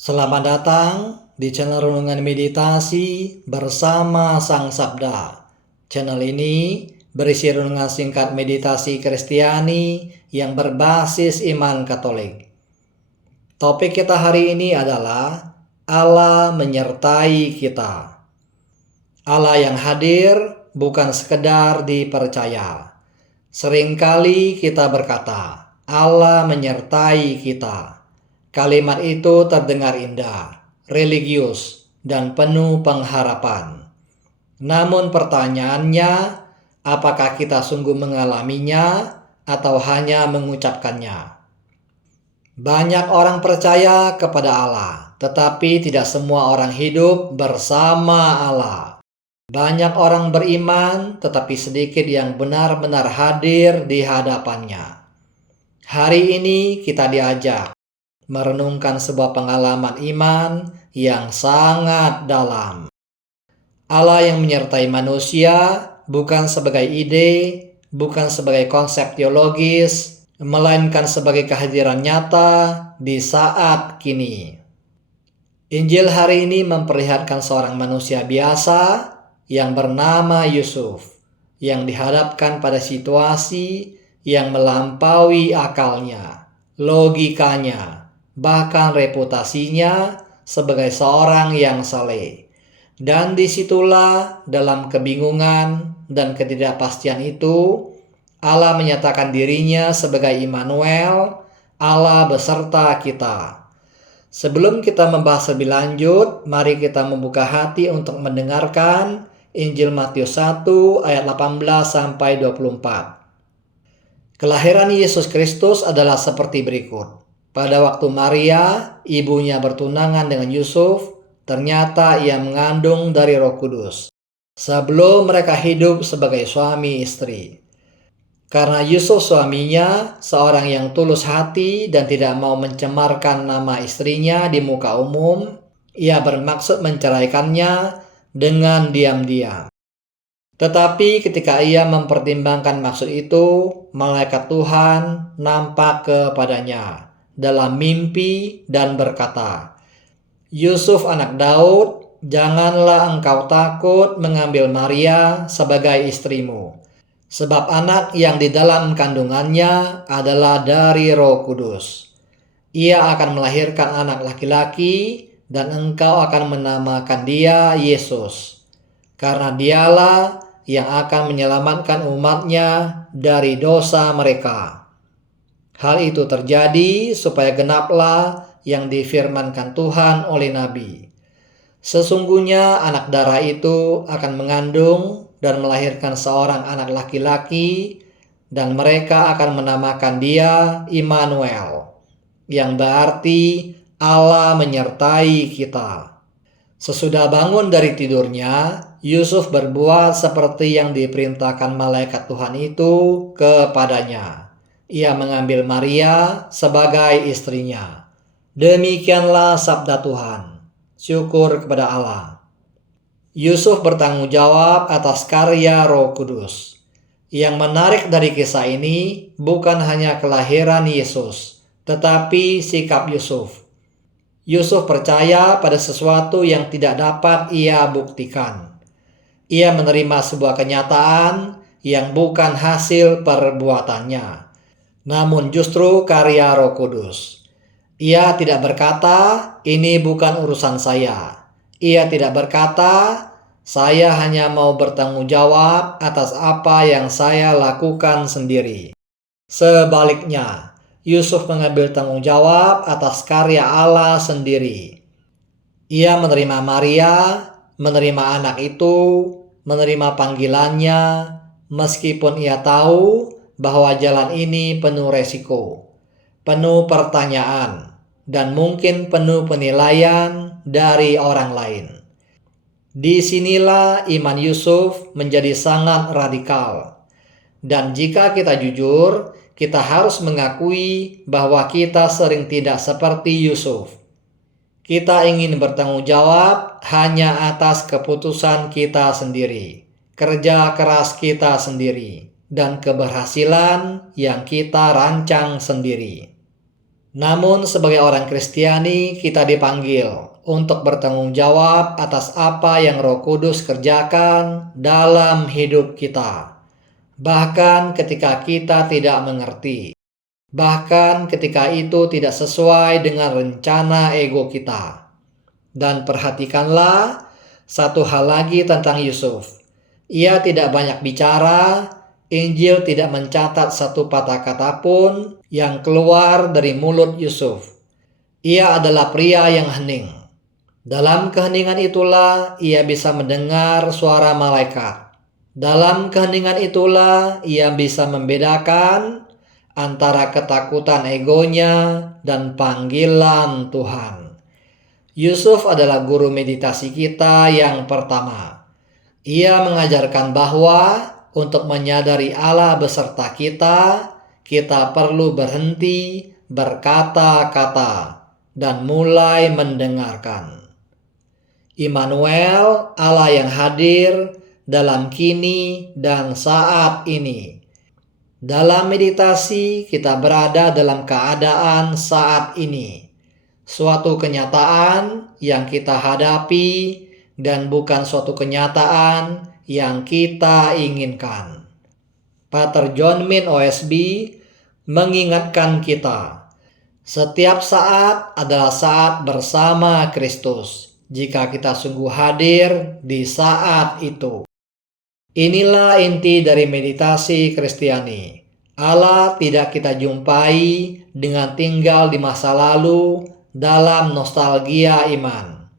Selamat datang di channel Renungan Meditasi bersama Sang Sabda. Channel ini berisi renungan singkat meditasi Kristiani yang berbasis iman Katolik. Topik kita hari ini adalah Allah menyertai kita. Allah yang hadir bukan sekedar dipercaya. Seringkali kita berkata, Allah menyertai kita. Kalimat itu terdengar indah, religius, dan penuh pengharapan. Namun pertanyaannya, apakah kita sungguh mengalaminya atau hanya mengucapkannya? Banyak orang percaya kepada Allah, tetapi tidak semua orang hidup bersama Allah. Banyak orang beriman, tetapi sedikit yang benar-benar hadir di hadapannya. Hari ini kita diajak merenungkan sebuah pengalaman iman yang sangat dalam. Allah yang menyertai manusia bukan sebagai ide, bukan sebagai konsep teologis, melainkan sebagai kehadiran nyata di saat kini. Injil hari ini memperlihatkan seorang manusia biasa yang bernama Yusuf, yang dihadapkan pada situasi yang melampaui akalnya, logikanya, bahkan reputasinya sebagai seorang yang saleh. Dan disitulah dalam kebingungan dan ketidakpastian itu, Allah menyatakan dirinya sebagai Immanuel, Allah beserta kita. Sebelum kita membahas lebih lanjut, mari kita membuka hati untuk mendengarkan Injil Matius 1 ayat 18-24. Kelahiran Yesus Kristus adalah seperti berikut. Pada waktu Maria, ibunya bertunangan dengan Yusuf, ternyata ia mengandung dari Roh Kudus. Sebelum mereka hidup sebagai suami istri. Karena Yusuf suaminya, seorang yang tulus hati dan tidak mau mencemarkan nama istrinya di muka umum, ia bermaksud menceraikannya dengan diam-diam. Tetapi ketika ia mempertimbangkan maksud itu, malaikat Tuhan nampak kepadanya dalam mimpi dan berkata, Yusuf anak Daud, janganlah engkau takut mengambil Maria sebagai istrimu, sebab anak yang di dalam kandungannya adalah dari Roh Kudus. Ia akan melahirkan anak laki-laki dan engkau akan menamakan dia Yesus, karena dialah yang akan menyelamatkan umatnya dari dosa mereka. Hal itu terjadi supaya genaplah yang difirmankan Tuhan oleh Nabi. Sesungguhnya anak darah itu akan mengandung dan melahirkan seorang anak laki-laki, dan mereka akan menamakan dia Immanuel, yang berarti Allah menyertai kita. Sesudah bangun dari tidurnya, Yusuf berbuat seperti yang diperintahkan malaikat Tuhan itu kepadanya. Ia mengambil Maria sebagai istrinya. Demikianlah sabda Tuhan. Syukur kepada Allah. Yusuf bertanggung jawab atas karya Roh Kudus. Yang menarik dari kisah ini bukan hanya kelahiran Yesus, tetapi sikap Yusuf. Yusuf percaya pada sesuatu yang tidak dapat ia buktikan. Ia menerima sebuah kenyataan yang bukan hasil perbuatannya, namun justru karya Roh Kudus. Ia tidak berkata, ini bukan urusan saya. Ia tidak berkata, saya hanya mau bertanggung jawab atas apa yang saya lakukan sendiri. Sebaliknya, Yusuf mengambil tanggung jawab atas karya Allah sendiri. Ia menerima Maria, menerima anak itu, menerima panggilannya, meskipun ia tahu bahwa jalan ini penuh resiko, penuh pertanyaan, dan mungkin penuh penilaian dari orang lain. Disinilah iman Yusuf menjadi sangat radikal. Dan jika kita jujur, kita harus mengakui bahwa kita sering tidak seperti Yusuf. Kita ingin bertanggung jawab hanya atas keputusan kita sendiri, kerja keras kita sendiri, dan keberhasilan yang kita rancang sendiri. Namun sebagai orang Kristiani kita dipanggil untuk bertanggung jawab atas apa yang Roh Kudus kerjakan dalam hidup kita. Bahkan ketika kita tidak mengerti. Bahkan ketika itu tidak sesuai dengan rencana ego kita. Dan perhatikanlah satu hal lagi tentang Yusuf. Ia tidak banyak bicara, Injil tidak mencatat satu patah kata pun yang keluar dari mulut Yusuf. Ia adalah pria yang hening. Dalam keheningan itulah ia bisa mendengar suara malaikat. Dalam keheningan itulah ia bisa membedakan antara ketakutan egonya dan panggilan Tuhan. Yusuf adalah guru meditasi kita yang pertama. Ia mengajarkan bahwa untuk menyadari Allah beserta kita perlu berhenti berkata-kata dan mulai mendengarkan. Immanuel, Allah yang hadir dalam kini dan saat ini. Dalam meditasi kita berada dalam keadaan saat ini. Suatu kenyataan yang kita hadapi dan bukan suatu kenyataan yang kita inginkan. Pater John Min OSB mengingatkan kita, setiap saat adalah saat bersama Kristus jika kita sungguh hadir di saat itu. Inilah inti dari meditasi Kristiani. Allah tidak kita jumpai dengan tinggal di masa lalu dalam nostalgia iman.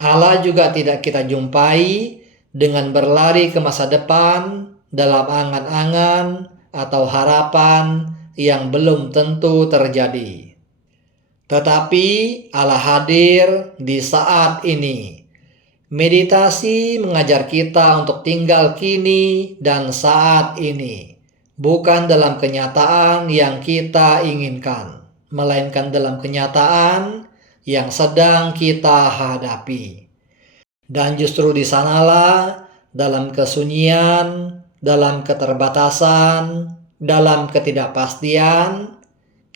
Allah juga tidak kita jumpai dengan berlari ke masa depan dalam angan-angan atau harapan yang belum tentu terjadi. Tetapi Allah hadir di saat ini. Meditasi mengajar kita untuk tinggal kini dan saat ini, bukan dalam kenyataan yang kita inginkan, melainkan dalam kenyataan yang sedang kita hadapi. Dan justru di sanalah dalam kesunyian, dalam keterbatasan, dalam ketidakpastian,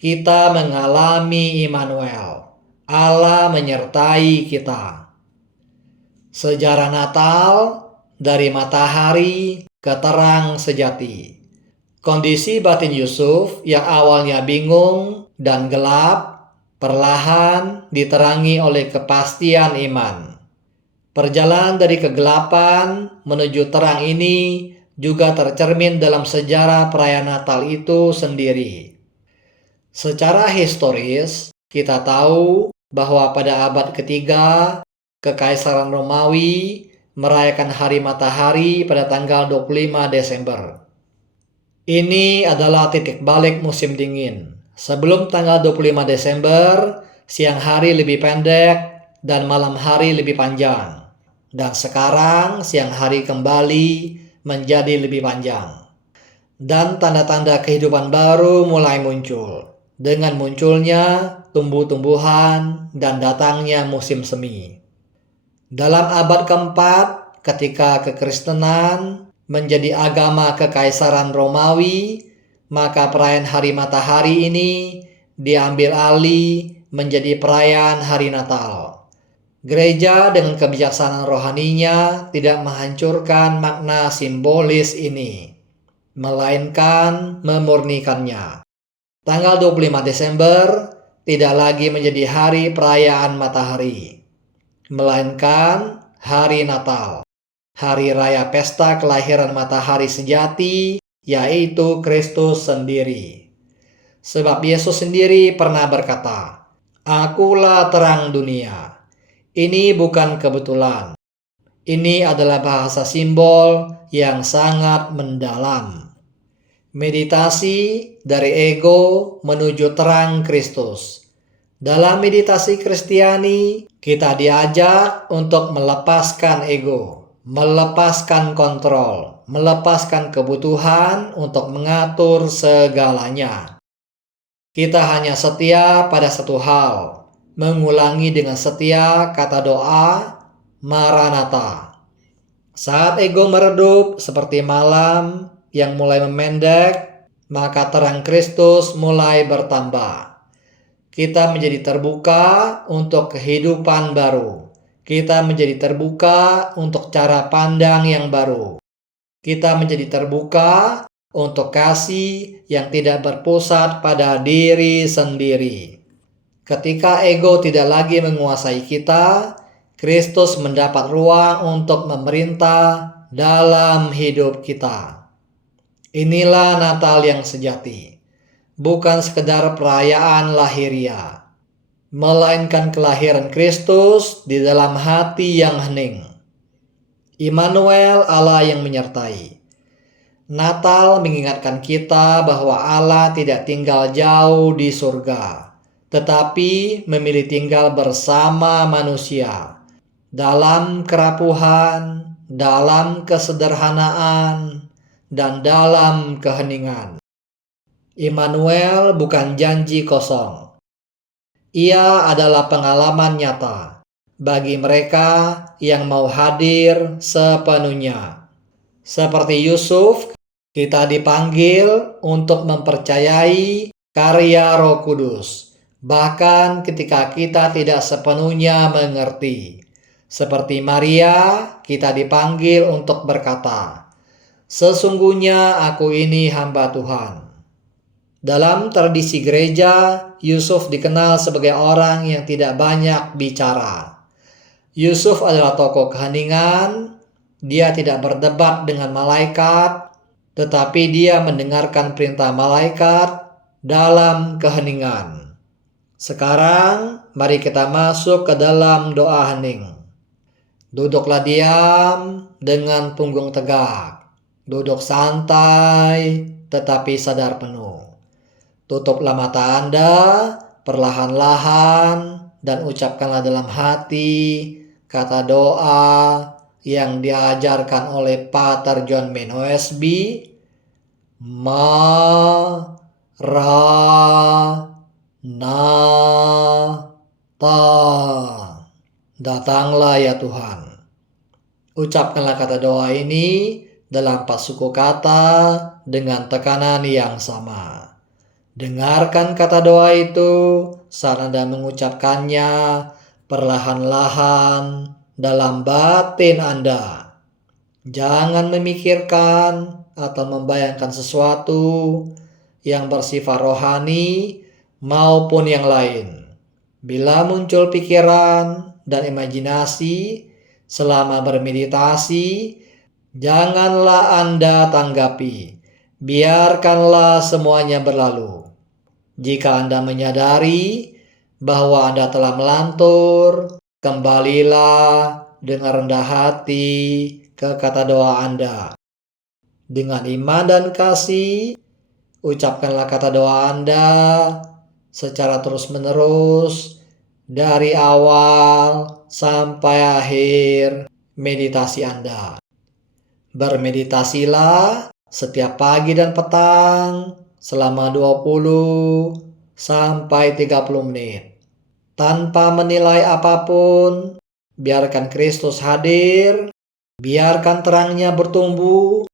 kita mengalami Immanuel. Allah menyertai kita. Sejarah Natal dari matahari ke terang sejati. Kondisi batin Yusuf yang awalnya bingung dan gelap, perlahan diterangi oleh kepastian iman. Perjalanan dari kegelapan menuju terang ini juga tercermin dalam sejarah perayaan Natal itu sendiri. Secara historis, kita tahu bahwa pada abad ketiga, Kekaisaran Romawi merayakan Hari Matahari pada tanggal 25 Desember. Ini adalah titik balik musim dingin. Sebelum tanggal 25 Desember, siang hari lebih pendek dan malam hari lebih panjang. Dan sekarang siang hari kembali menjadi lebih panjang. Dan tanda-tanda kehidupan baru mulai muncul. Dengan munculnya tumbuh-tumbuhan dan datangnya musim semi. Dalam abad keempat, ketika kekristenan menjadi agama Kekaisaran Romawi, maka perayaan Hari Matahari ini diambil alih menjadi perayaan Hari Natal. Gereja dengan kebijaksanaan rohaninya tidak menghancurkan makna simbolis ini, melainkan memurnikannya. Tanggal 25 Desember tidak lagi menjadi hari perayaan matahari, melainkan hari Natal, hari raya pesta kelahiran matahari sejati, yaitu Kristus sendiri. Sebab Yesus sendiri pernah berkata, "Akulah terang dunia." Ini bukan kebetulan. Ini adalah bahasa simbol yang sangat mendalam. Meditasi dari ego menuju terang Kristus. Dalam meditasi Kristiani, kita diajak untuk melepaskan ego, melepaskan kontrol, melepaskan kebutuhan untuk mengatur segalanya. Kita hanya setia pada satu hal, mengulangi dengan setia kata doa, Maranatha. Saat ego meredup seperti malam yang mulai memendek, maka terang Kristus mulai bertambah. Kita menjadi terbuka untuk kehidupan baru. Kita menjadi terbuka untuk cara pandang yang baru. Kita menjadi terbuka untuk kasih yang tidak berpusat pada diri sendiri. Ketika ego tidak lagi menguasai kita, Kristus mendapat ruang untuk memerintah dalam hidup kita. Inilah Natal yang sejati. Bukan sekedar perayaan lahiriah, melainkan kelahiran Kristus di dalam hati yang hening. Immanuel, Allah yang menyertai. Natal mengingatkan kita bahwa Allah tidak tinggal jauh di surga, tetapi memilih tinggal bersama manusia, dalam kerapuhan, dalam kesederhanaan, dan dalam keheningan. Immanuel bukan janji kosong. Ia adalah pengalaman nyata bagi mereka yang mau hadir sepenuhnya. Seperti Yusuf, kita dipanggil untuk mempercayai karya Roh Kudus, bahkan ketika kita tidak sepenuhnya mengerti. Seperti Maria, kita dipanggil untuk berkata, "Sesungguhnya aku ini hamba Tuhan." Dalam tradisi gereja, Yusuf dikenal sebagai orang yang tidak banyak bicara. Yusuf adalah tokoh keheningan. Dia tidak berdebat dengan malaikat, tetapi dia mendengarkan perintah malaikat dalam keheningan. Sekarang, mari kita masuk ke dalam doa hening. Duduklah diam dengan punggung tegak. Duduk santai, tetapi sadar penuh. Tutuplah mata Anda perlahan-lahan dan ucapkanlah dalam hati kata doa yang diajarkan oleh Pater John Main OSB. Maranatha. Datanglah ya Tuhan. Ucapkanlah kata doa ini dalam 4 suku kata dengan tekanan yang sama. Dengarkan kata doa itu saat Anda mengucapkannya perlahan-lahan dalam batin Anda. Jangan memikirkan atau membayangkan sesuatu yang bersifat rohani maupun yang lain. Bila muncul pikiran dan imajinasi selama bermeditasi, janganlah Anda tanggapi. Biarkanlah semuanya berlalu. Jika Anda menyadari bahwa Anda telah melantur, kembalilah dengan rendah hati ke kata doa Anda. Dengan iman dan kasih, ucapkanlah kata doa Anda secara terus-menerus dari awal sampai akhir meditasi Anda. Bermeditasilah setiap pagi dan petang selama 20 sampai 30 menit. Tanpa menilai apapun, biarkan Kristus hadir, biarkan terangnya bertumbuh,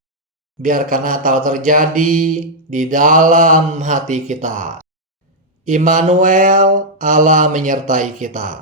biarkan Natal terjadi di dalam hati kita. Immanuel, Allah menyertai kita.